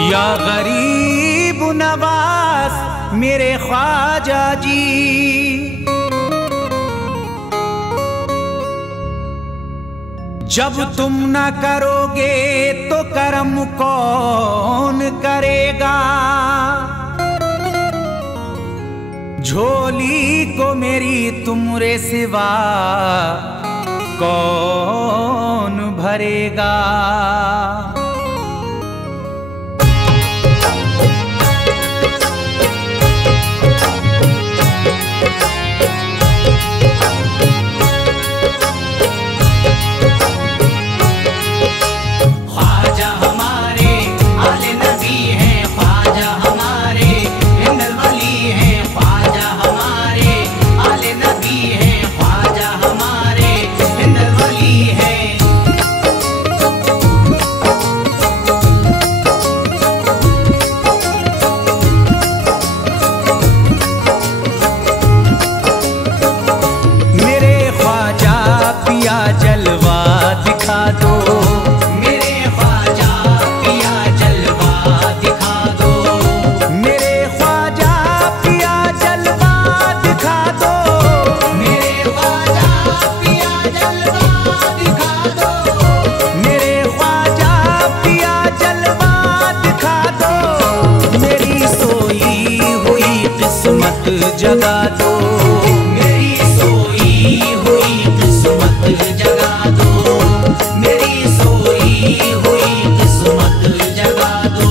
या गरीब नवाज मेरे ख्वाजा जी, जब तुम न करोगे तो करम कौन करेगा। झोली को मेरी तुमरे सिवा कौन भरेगा। जलवा दिखा दो मेरे ख्वाजा, पिया जलवा दिखा दो मेरे ख्वाजा, पिया जलवा दिखा दो मेरे ख्वाजा, पिया जलवा दिखा दो मेरे ख्वाजा, पिया जलवा दिखा दो। मेरी सोई हुई किस्मत जगा दो, मेरी सोई हुई किस्मत जगा दो, मेरी सोई हुई किस्मत जगा दो।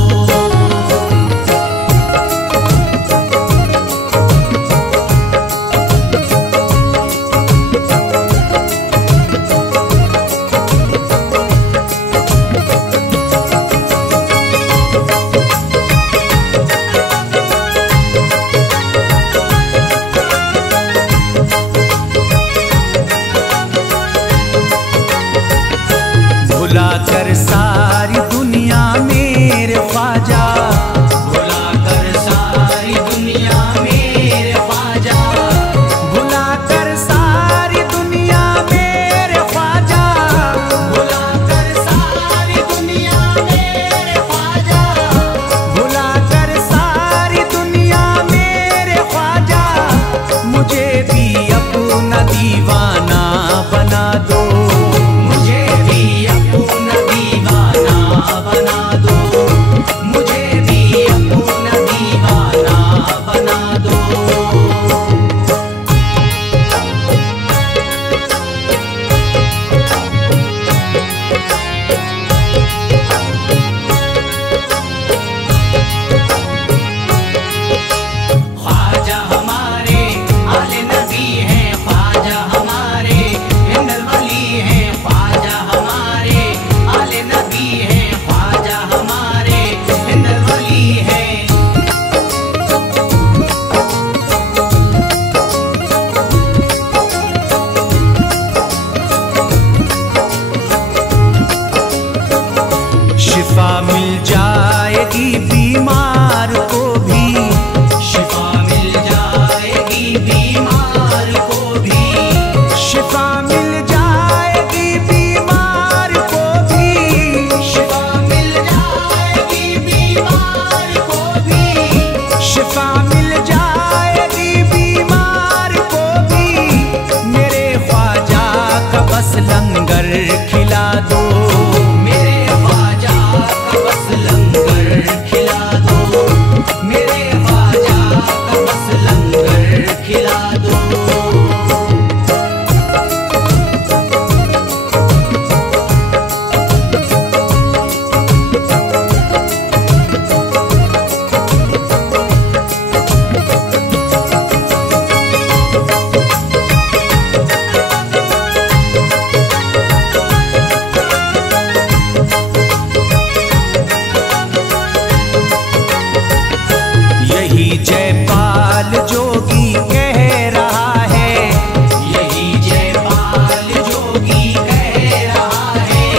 भुला कर सारी दुनिया मेरे ख्वाजा, भुला कर सारी दुनिया मेरे ख्वाजा, भुला कर सारी दुनिया मेरे ख्वाजा, भुला कर सारी दुनिया मेरे ख्वाजा, भुला कर सारी दुनिया मेरे ख्वाजा। मुझे भी अपना दीवाना बना दो, मुझे भी अपना दीवाना बना दो, मुझे भी अपना दीवाना बना दो। ख्वाजा हमारे आले नबी हैं, ख्वाजा हमारे हिंदल वली हैं, ख्वाजा हमारे आले नबी हैं, ख्वाजा हमारे हिंदल वली हैं। शिफा मिल जाएगी बीमार को भी, शिफा मिल जाएगी बीमार को भी, शिफा मिल जाएगी बीमार को भी, शिफा मिल जाएगी बीमार को भी, शिफा मिल जाएगी बीमार को भी। मेरे ख्वाजा का बस लंगर खिला दो, मेरे ख्वाजा का बस लंगर खिला दो, मेरे ख्वाजा का बस लंगर खिला दो। यही जयपाल जोगी कह रहा है, यही जयपाल जोगी कह रहा है,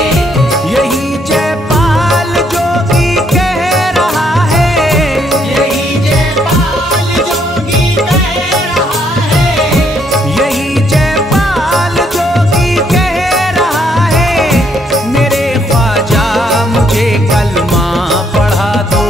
यही जयपाल जोगी कह रहा है, यही जयपाल जोगी कह रहा है, यही जयपाल जोगी कह रहा है। मेरे ख्वाजा मुझे कलमा पढ़ा दो,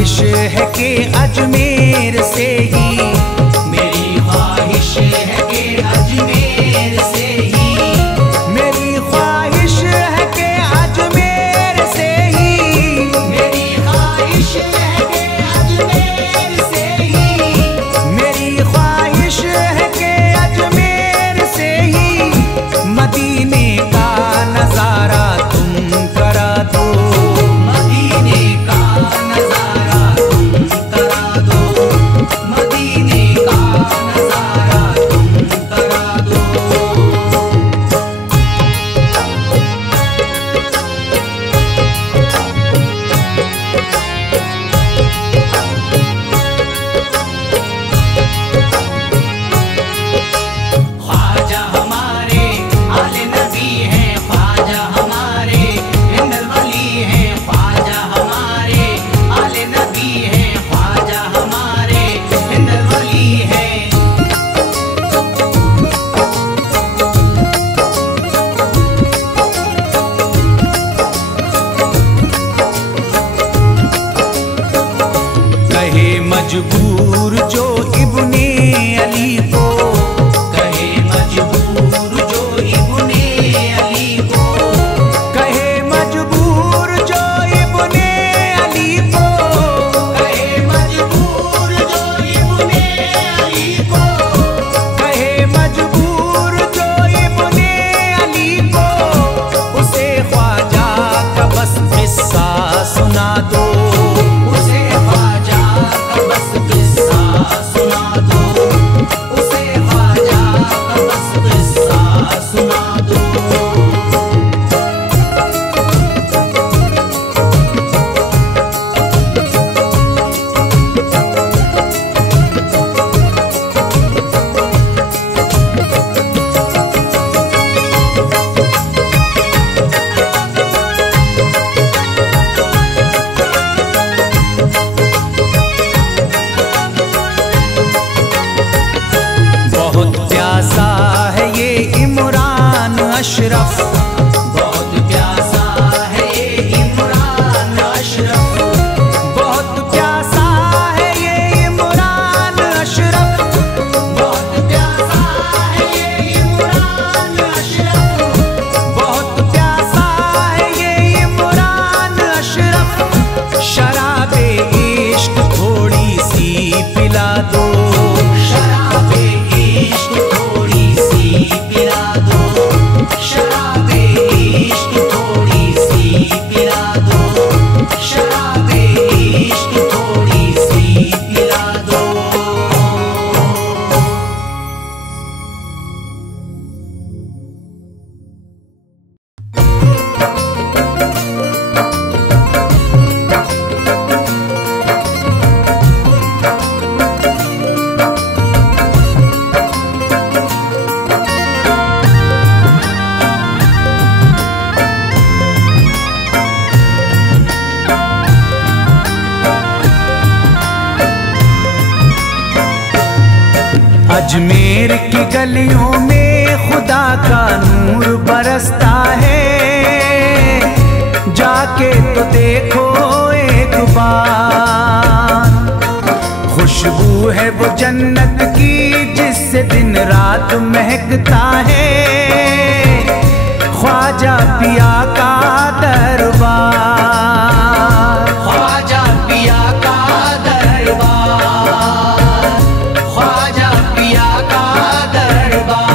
ख्वाहिश है कि अजमेर से ही, मेरी ख्वाहिश है कि अजमेर से ही, मेरी ख्वाहिश है कि अजमेर से ही, मेरी ख्वाहिश है कि अजमेर से ही, मेरी ख्वाहिश है कि अजमेर से ही मदीने का नजारा तुम करा दो, मदीने का नजारा तुम करा दो, मदीने का नजारा तुम करा दो। ख्वाजा हमारे आले नबी हैं, ख्वाजा हमारे हिंदल वली हैं, ख्वाजा हमारे आले नबी हैं, ख्वाजा हमारे हिंदल वली हैं। कहे मजबूर जो इब्ने अली को, कहे मजबूर जो इब्ने अली को, कहे मजबूर जो इब्ने अली को, कहे मजबूर जो इब्ने अली को, कहे मजबूर जो इब्ने अली को, उसे ख्वाजा का बस किस्सा सुना दो, उसे ख्वाजा का बस किस्सा सुना दो, उसे ख्वाजा का बस किस्सा सुना दो। बहुत प्यासा है ये इमरान अशरफ, बहुत प्यासा है ये इमरान अशरफ, बहुत प्यासा है ये इमरान अशरफ, बहुत प्यासा है ये इमरान अशरफ, बहुत प्यासा है ये इमरान अशरफ, शराबे इश्क थोड़ी सी पिला दो, शराबे इश्क थोड़ी सी पिला दो, शराबे इश्क थोड़ी सी पिला दो, शराबे इश्क थोड़ी सी पिला दो। अजमेर की गलियों में खुदा का नूर बरसता है, जाके तो देखो एक बार, खुशबू है वो जन्नत की जिससे दिन रात महकता है, ख्वाजा पिया का दरबार, ख्वाजा पिया का दरबार, ख्वाजा पिया का दरबार।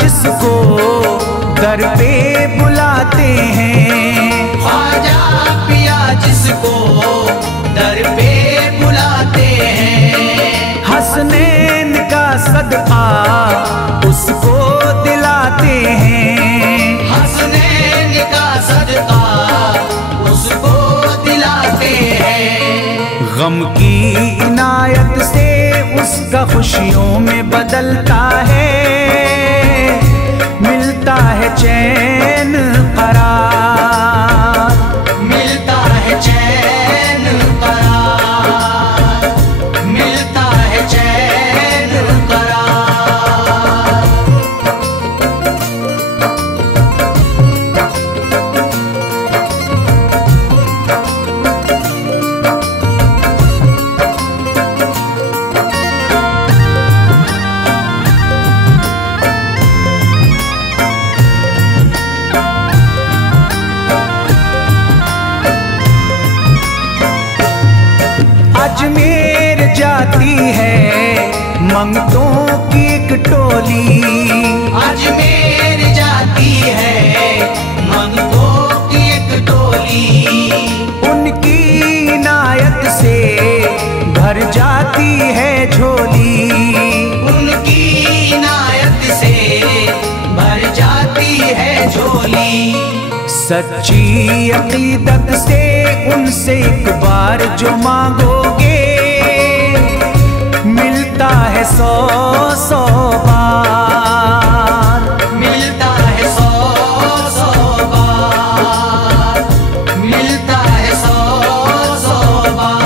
जिसको दर पे बुलाते हैं, ख्वाजा पिया जिसको दर पे बुलाते हैं, हसनैन का सदका उसको दिलाते हैं, हसनैन का सदका उसको दिलाते हैं। गम की इनायत से उसका खुशियों में बदलता है, मिलता है चैन करार, मिलता है चैन करार, मिलता है चैन करार। अजमेर जाती है मंगतों की एक टोली, अजमेर जाती है मंगतों की एक टोली, उनकी इनायत से भर जाती है झोली, उनकी इनायत से भर जाती है झोली। सच्ची अकीदत से उनसे एक बार जो मांगोगे, मिलता है 100 बार, मिलता है 100 बार, मिलता है 100 बार।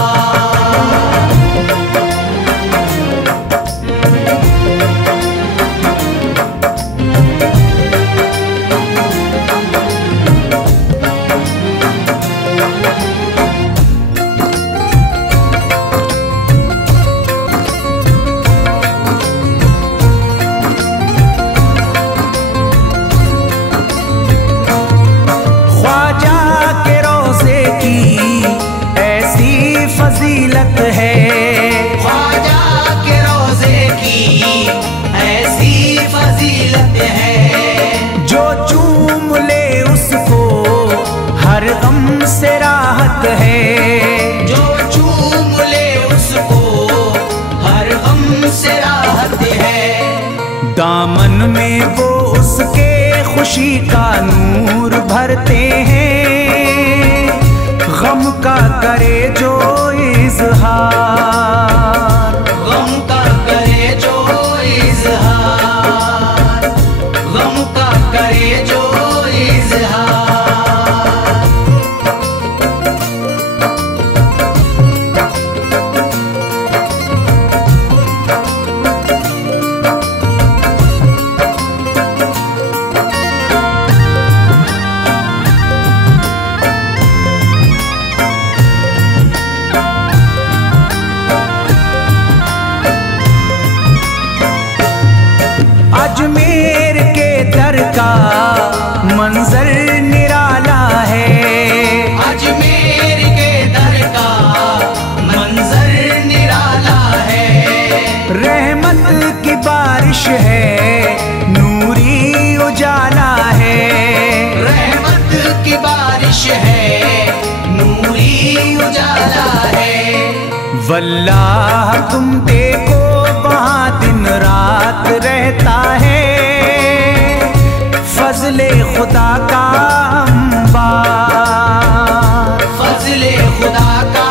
फजीलत है, ख्वाजा के रोज़े की ऐसी फजीलत है, जो चूम ले उसको हर गम से राहत है, जो चूम ले उसको हर गम से राहत है। दामन में वो उसके खुशी का नूर भरते हैं, गम का करे जो इजहार, गम का करे जो इजहार, गम का करे जो इजहार। अजमेर के दर का मंजर निराला है, अजमेर के दर का मंजर निराला है, रहमत की बारिश है नूरी उजाला है, रहमत की बारिश है नूरी उजाला है। वल्लाह तुम देखो वहाँ दिन रात रहता है, फजले खुदा का अंबार, फजले खुदा का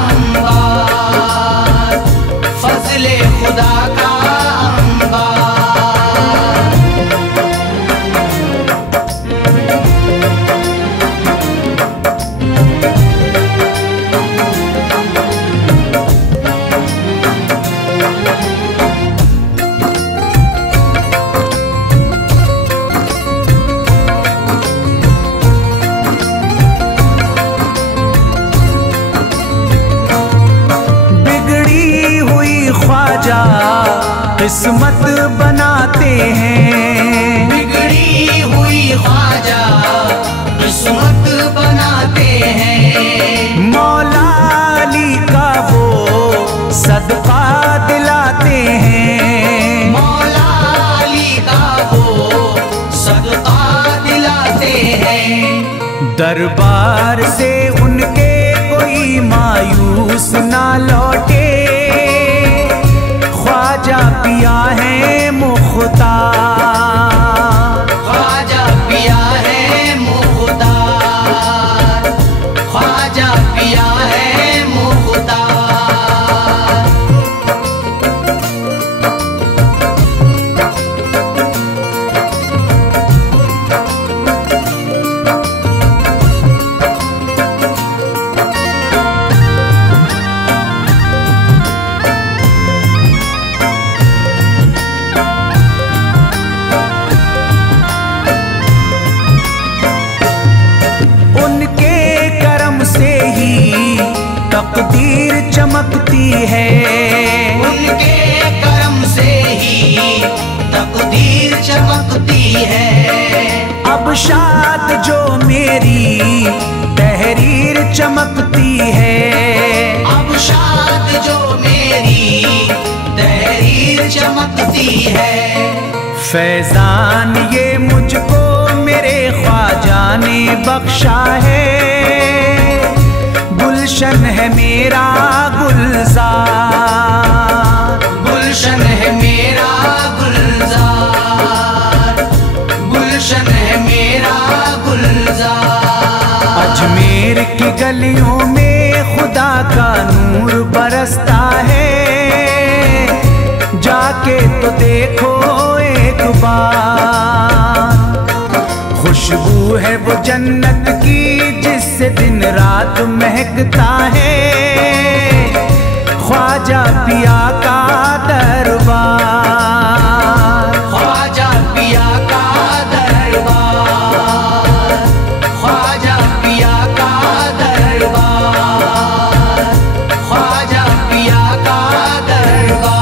अंबार, फजले खुदा का अंबार। ख्वाजा किस्मत बनाते हैं, बिगड़ी हुई ख्वाजा किस्मत बनाते हैं, मौला अली का वो सदका दिलाते हैं, मौला अली का वो सदका दिलाते हैं। दरबार से उनके कोई मायूस ना लौटे, ख्वाजा पिया है मुख्तार, ख्वाजा पिया है मुख्तार, ख्वाजा पिया है मुख्तार। है। उनके करम से ही तकदीर चमकती है। अब शाद जो मेरी तहरीर चमकती है। अब शाद जो मेरी तहरीर चमकती है। फैजान ये मुझको मेरे ख्वाजा ने बख्शा है। गुलशन है मेरा गुलजार, गुलशन है मेरा गुलजार, गुलशन है मेरा गुलजार। अजमेर की गलियों में खुदा का नूर बरसता है। जाके तो देखो एक बार, खुशबू है वो जन्नत की जिससे दिन रात महकता है। ख्वाजा पिया का दरबार, ख्वाजा पिया का दरबार, ख्वाजा पिया का दरबार, ख्वाजा पिया का दरबार।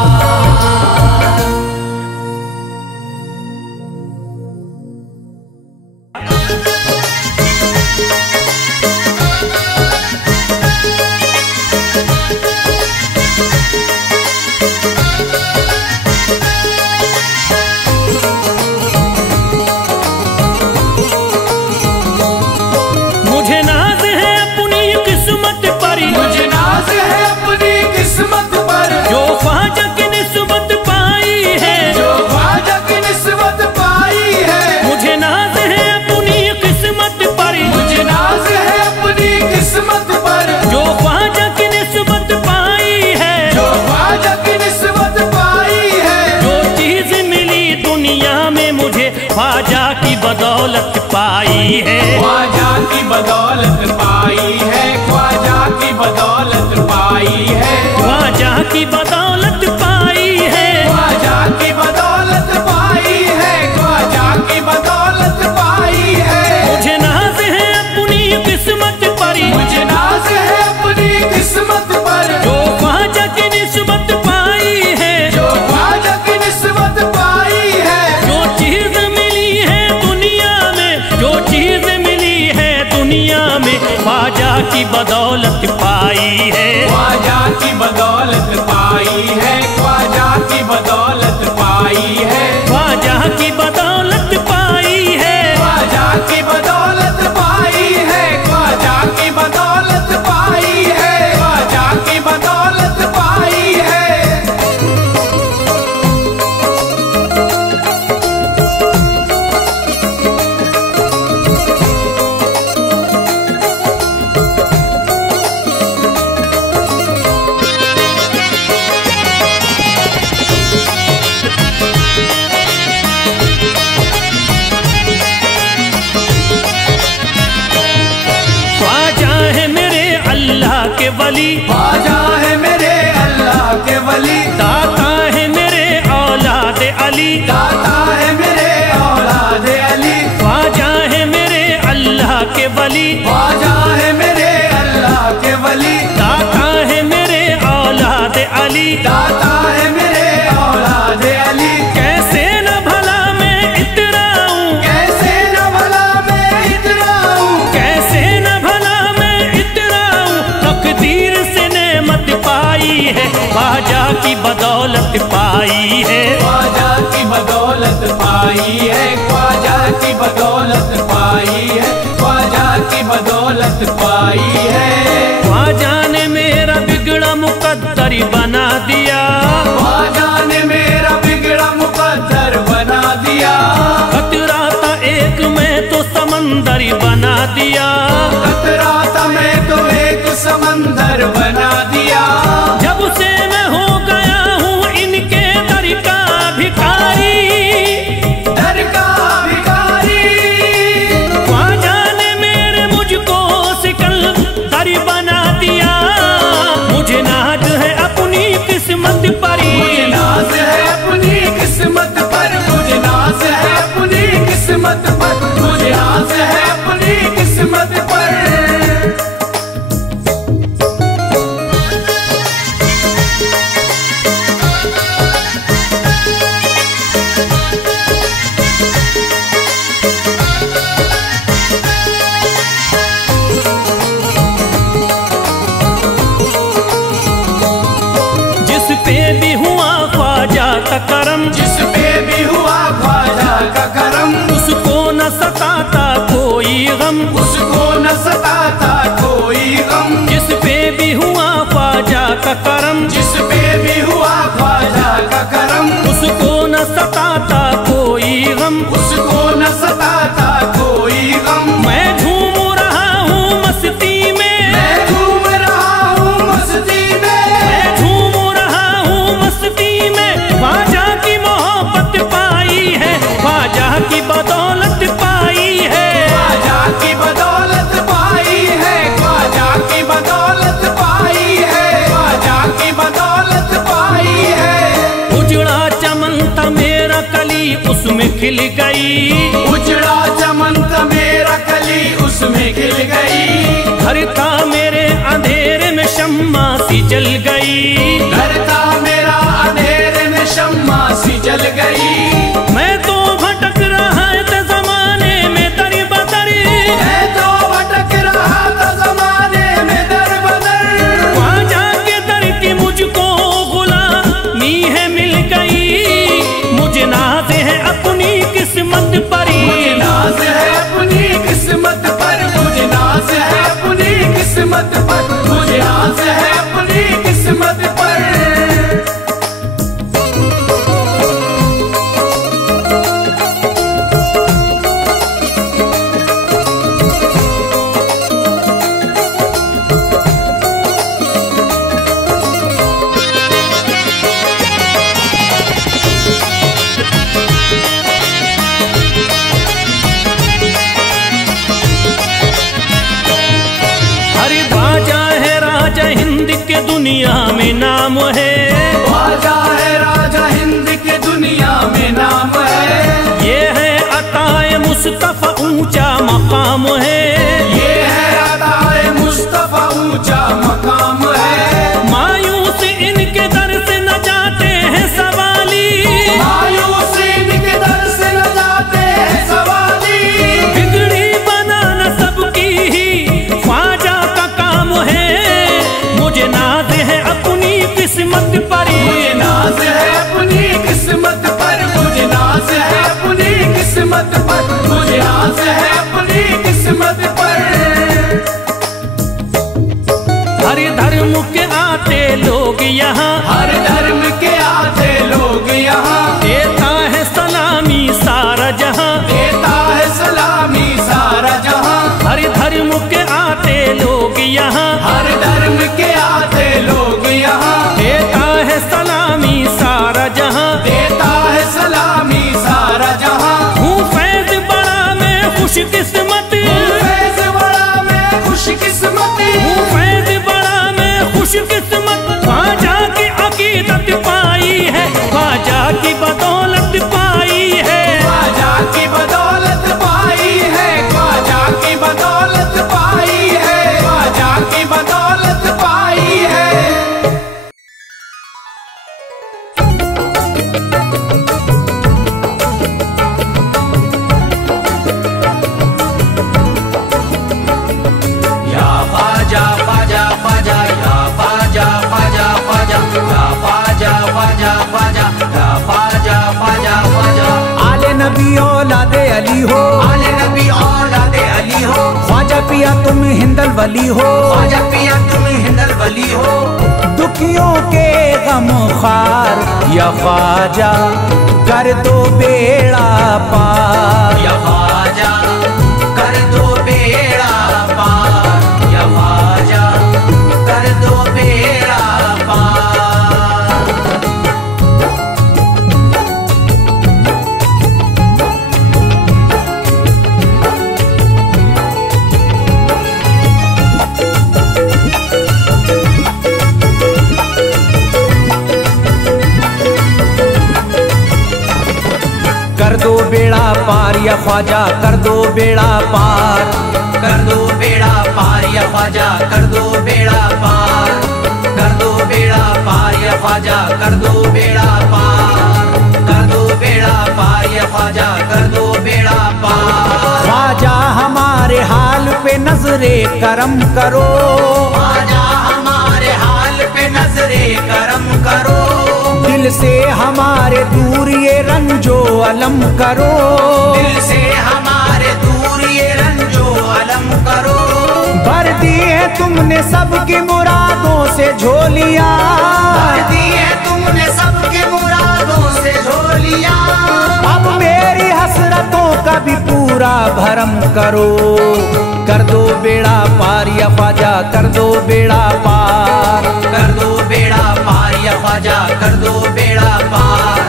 मुझे नाज है अपनी किस्मत पर, मुझे नाज है अपनी किस्मत पर, जो ख्वाजा की निस्बत पाई है, जो ख्वाजा की निस्बत पाई है। मुझे नाज है अपनी किस्मत पर, मुझे नाज है अपनी किस्मत पर, जो ख्वाजा की निस्बत पाई है, जो ख्वाजा की निस्बत पाई है। जो चीज मिली दुनिया में मुझे ख्वाजा की बदौलत पाई है। ख्वाजा की बदौलत पाई है, ख्वाजा की बदौलत पाई है, ख्वाजा की बदौलत पाई है, ख्वाजा की बदौलत पाई है, ख्वाजा की बदौलत पाई है। मुझे नाज है अपनी किस्मत पर, मुझे नाज है अपनी किस्मत पर, जो ख्वाजा की निस्बत पाई है, जो ख्वाजा की निस्बत पाई है। जो चीज मिली है दुनिया में, जो चीज मिली है दुनिया में ख्वाजा की बदौलत पाई है। ख्वाजा की बदौलत पाई है, ख्वाजा की बदौलत पाई है, ख्वाजा की बदौलत पाई है, ख्वाजा की बदौलत पाई है, ख्वाजा की बदौलत पाई है, ख्वाजा की बदौलत पाई है। ख्वाजा है मेरे अल्लाह के वली, ख्वाजा है मेरे अल्लाह के वली, दाता है मेरे औलाद अली, दाता है मेरे औलाद अली। ख्वाजा है मेरे अल्लाह के वली, ख्वाजा है मेरे अल्लाह के वली, दाता है मेरे औलाद अली। दाता है मेरे औलाद अली। कैसे न भला मैं इतराऊं, कैसे न भला मैं इतराऊं, कैसे न भला मैं इतराऊं, तकदीर से नेमत पाई है, ख्वाजा की बदौलत पाई है। ख्वाजा की बदौलत पाई है, ख्वाजा की बदौलत पाई है, ख्वाजा की बदौलत पाई है। ख्वाजा ने मेरा बिगड़ा मुकद्दर बना दिया, ख्वाजा ने मेरा बिगड़ा मुकद्दर बना दिया। खतरा था एक मैं तो समंदर बना दिया, खतरा था मैं तो एक समंदर बना दिया। जब से मैं हो गया हूँ इनके दर का भिखारी, दर का भिखारी। ख्वाजा ने मेरे मुझको सिकंदर बना दिया। मुझे नाज है अपनी किस्मत जिस पे भी हुआ ख्वाजा का करम, उसको न सताता कोई गम, उसको न सताता कोई गम। जिस पे भी हुआ ख्वाजा का करम, जिस पे भी हुआ ख्वाजा का करम, उसको न सताता कोई गम, उसको न सताता कोई गम। मैं झूम रहा हूँ मस्ती में, मैं झूम रहा हूँ मस्ती में, मैं झूम रहा हूँ मस्ती में, ख्वाजा की मोहब्बत पाई है, ख्वाजा की बदौलत पाई है, ख्वाजा की बदौलत पाई है, ख्वाजा की बदौलत पाई है, ख्वाजा की बदौलत पाई है। उजड़ा चमन था मेरा कली उसमें खिल गई, उजड़ा चमन था मेरा कली उसमें खिल गई। घर था मेरे अंधेरे में शम्मा सी जल गई, घर था मेरा अंधेरे में शम्मा सी जल गई। मैं तो भटक रहा था जमाने में दर बदर, मैं तो भटक रहा था जमाने में दर बदर। ख्वाजा के दर की मुझको गुलामी है मिल गई, मुझे नाज है अपनी किस्मत पर, मुझे नाज है अपनी किस्मत पर, मुझे नाज है अपनी किस्मत पर, मुझे नाज है अपनी किस्मत पर। अरे ख्वाजा है राजा हिंद के दुनिया में नाम है, ख्वाजा है राजा हिंद के दुनिया में नाम है। ये है अताए मुस्तफा ऊंचा मकाम है, ये है अताए मुस्तफा ऊंचा मकाम है। मायूस इनके दर से न जाते हैं सवाली, मायूस इनके दर से न जाते हैं सवाली। बिगड़ी बनाना सबकी ही ख्वाजा का काम है, मुझे नाज है अपनी किस्मत पर, मुझे नाज है अपनी किस्मत पर, मुझे नाज है अपनी किस्मत पर, मुझे नाज है अपनी किस्मत पर। हर धर्म के आते लोग यहाँ, हर धर्म के आते लोग यहाँ, देता है सलामी सारा जहाँ, देता है सलामी सारा जहाँ। हर धर्म के आते लोग यहाँ, हर धर्म के आते लोग यहाँ, देता है सलामी सारा जहाँ, देता है सलामी सारा जहाँ। हूँ फैज बड़ा मैं खुशकिस्मत, फैज बड़ा मैं खुशकिस्मत, हूँ फैज बड़ा मैं खुशकिस्मत, ख्वाजा की अकीदत पाई है, ख्वाजा की बदौलत पाई है, ख्वाजा की बदौलत पाई है, ख्वाजा की बदौलत पाई है, ख्वाजा की बदौलत पाई है। या ख्वाजा ख्वाजा ख्वाजा, या ख्वाजा ख्वाजा ख्वाजा, या ख्वाजा ख्वाजा ख्वाजा, या ख्वाजा ख्वाजा ख्वाजा। आले नबी औलादे अली हो, आले नबी औलादे अली हो, ख्वाजा पिया तुम हिंदल वली हो, ख्वाजा पिया तुम हिंदल वली हो। दुखियों के गम खार या ख्वाजा कर दो बेड़ा पार, या ख्वाजा कर दो बेड़ा पार, या ख्वाजा कर दो बेड़ा पार। कर दो बेड़ा पार या ख्वाजा कर दो बेड़ा पार, कर दो बेड़ा पार या ख्वाजा कर दो बेड़ा पार, कर दो बेड़ा पार या ख्वाजा कर दो बेड़ा पार, कर दो बेड़ा पार या ख्वाजा कर दो बेड़ा पार। ख्वाजा हमारे हाल पे नजरे करम करो, ख्वाजा हमारे हाल पे नजरे करम करो, दिल दिल से हमारे दूर ये रंजो अलम करो, दिल से हमारे दूर ये रंजो अलम करो। भर दी है तुमने सबकी मुरादों से झोलियां, भर दी है तुमने सबकी मुरादों से झोलियां। अब मेरी हसरतों का भी पूरा भरम करो, कर दो बेड़ा पार या ख्वाजा, कर दो बेड़ा पार, कर दो बेड़ा पार या ख्वाजा, कर दो बेड़ा पार,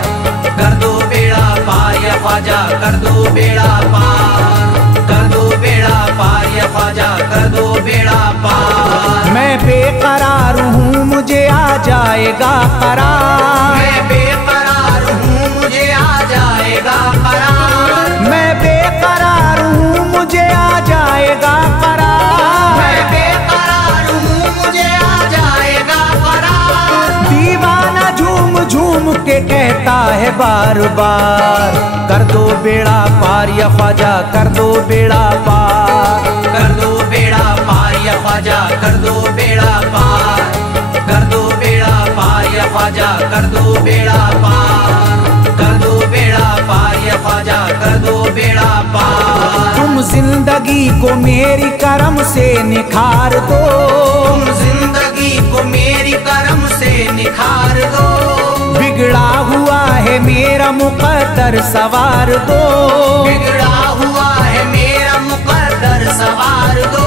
कर दो बेड़ा पार या ख्वाजा, कर दो बेड़ा पार, कर दो बेड़ा पार या ख्वाजा, कर दो बेड़ा पार। मैं बेकरार हूँ मुझे आ जाएगा करार, मैं बेकरार हूँ मुझे आ जाएगा करार, मैं बेकरार हूँ मुझे आ जाएगा करार, मैं बेकरार हूँ मुझे आ जाएगा करार। दीवाना झूम झूम के कहता है बार बार, कर दो बेड़ा पार या ख्वाजा, कर दो बेड़ा पार, कर दो बेड़ा पार या ख्वाजा, कर दो बेड़ा पार, कर दो बेड़ा पार या ख्वाजा, कर दो बेड़ा पार, कर दो बेड़ा पार या ख्वाजा, कर दो बेड़ा पार। तुम जिंदगी को मेरी करम से निखार दो, तुम जिंदगी को मेरी करम से निखार दो। बिगड़ा हुआ है मेरा मुकद्दर सवार दो, बिगड़ा हुआ है मेरा मुकद्दर सवार दो।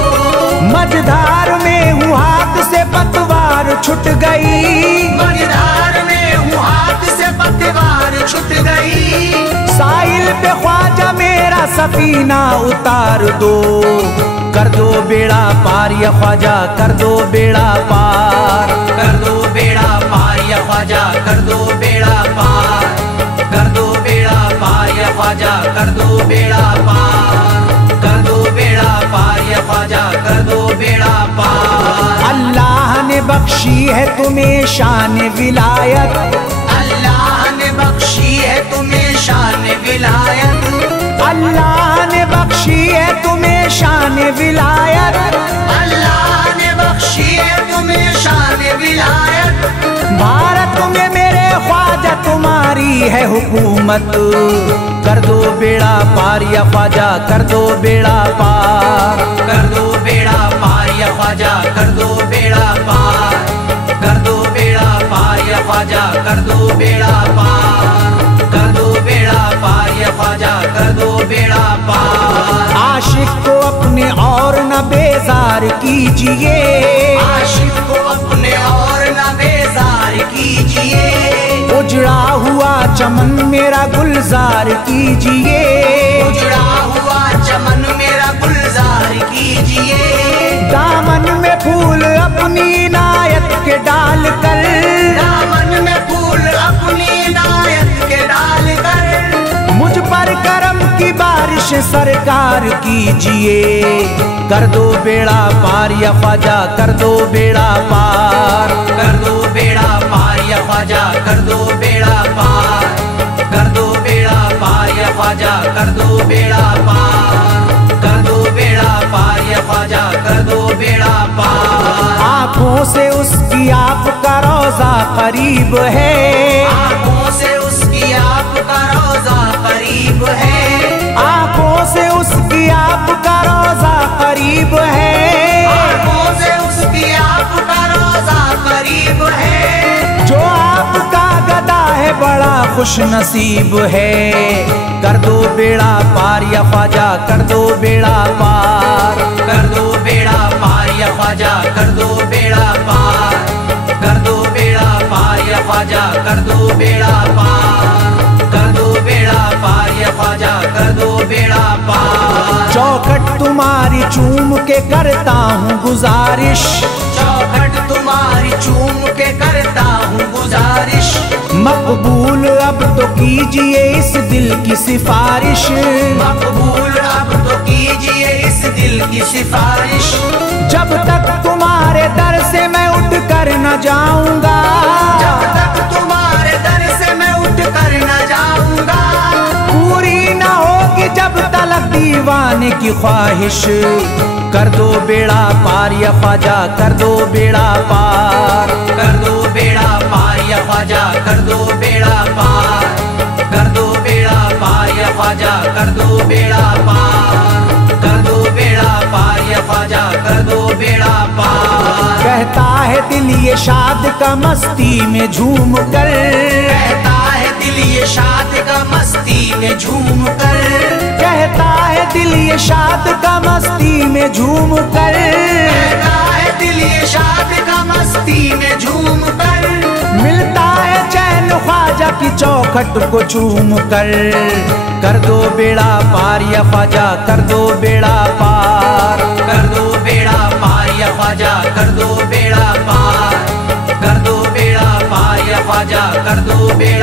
मझधार में हूँ हाथ से पतवार छूट गई, मझधार में हूँ हाथ से पतवार छूट गई। साहिल पे ख्वाजा मेरा सफीना उतार दो, कर दो बेड़ा पार या ख्वाजा, कर दो बेड़ा पार, कर दो बेड़ा पार या ख्वाजा, कर दो बेड़ा पार, कर दो बेड़ा पार या ख्वाजा, कर दो बेड़ा पार, कर दो बेड़ा पार या ख्वाजा, कर दो बेड़ा पार। अल्लाह ने बख्शी है तुम्हें शान विलायत, अल्लाह ने बख्शी है तुम्हें शान विलायत, अल्लाह ने बख्शी है तुम्हें शान विलायत, अल्लाह ने बख्शी है तुम्हें शान विलायत। भारत में मेरे ख्वाजा तुम्हारी है हुकूमत, कर दो बेड़ा पार या ख्वाजा, कर दो बेड़ा पार, कर दो बेड़ा पार या ख्वाजा, कर दो बेड़ा पार, कर दो बेड़ा पार या ख्वाजा, कर दो बेड़ा पार, कर दो बेड़ा पार या ख्वाजा, कर दो बेड़ा पार। आशिक को अपने और न बेजार कीजिए, आशिक को अपने और न बेजार कीजिए। उजड़ा हुआ चमन मेरा गुलजार कीजिए, उजड़ा हुआ चमन मेरा गुलजार कीजिए। दामन में फूल अपनी इनायत के डाल कर, दामन में फूल अपनी इनायत के डाल कर। मुझ पर करम की बारिश सरकार कीजिए, कर दो बेड़ा पार या ख्वाजा, कर दो बेड़ा पार, कर दो बेड़ा पार या ख्वाजा, कर दो बेड़ा पार, कर दो बेड़ा पार या ख्वाजा, कर दो बेड़ा पार, कर दो बेड़ा पार या ख्वाजा, कर दो बेड़ा पार। आँखों से उसकी आपका रोजा करीब है, आँखों से उसकी आपका रोजा करीब है, आँखों से उसकी आपका रोजा करीब है, आँखों से उसकी आपका रोजा करीब है। जो आपका गदा है बड़ा खुश नसीब है, कर दो बेड़ा पार या ख्वाजा, कर दो बेड़ा पार, कर दो बेड़ा पार या ख्वाजा, कर दो बेड़ा पार, कर दो बेड़ा पार या ख्वाजा, कर दो बेड़ा पार, कर दो बेड़ा पार या ख्वाजा, कर दो बेड़ा पार। चौखट तुम्हारी चूम के करता हूँ गुजारिश, चौखट तुम्हारी चूम के करता हूँ गुजारिश। मकबूल अब तो कीजिए इस दिल की सिफारिश, मकबूल अब तो कीजिए इस दिल की सिफारिश। जब तक तुम्हारे दर से मैं उठ कर न जाऊंगा, जब तक तुम्हारे दर से मैं उठ कर न जाऊंगा। पूरी न होगी जब तलक दीवाने की ख्वाहिश, कर दो बेड़ा पार या ख्वाजा, कर दो बेड़ा पार, कर दो बेड़ा पार या ख्वाजा, ख्वाजा कर दो बेड़ा पार, कर दो बेड़ा पार या ख्वाजा कर दो बेड़ा पार, कर दो बेड़ा पार या ख्वाजा कर दो बेड़ा पार। कहता है दिल ये शाद का मस्ती में झूम कर, कहता है दिल ये शाद का मस्ती में झूम कर, कहता है दिल ये शाद का मस्ती में झूम कर, कहता है दिल ये शाद का मस्ती में झूम कर। मिलता है चैन ख्वाजा की चौखट को चूम कर दो बेड़ा पार या ख्वाजा कर दो बेड़ा पार, कर दो बेड़ा पार या ख्वाजा कर दो बेड़ा पार, कर दो बेड़ा पार या ख्वाजा कर दो बेड़ा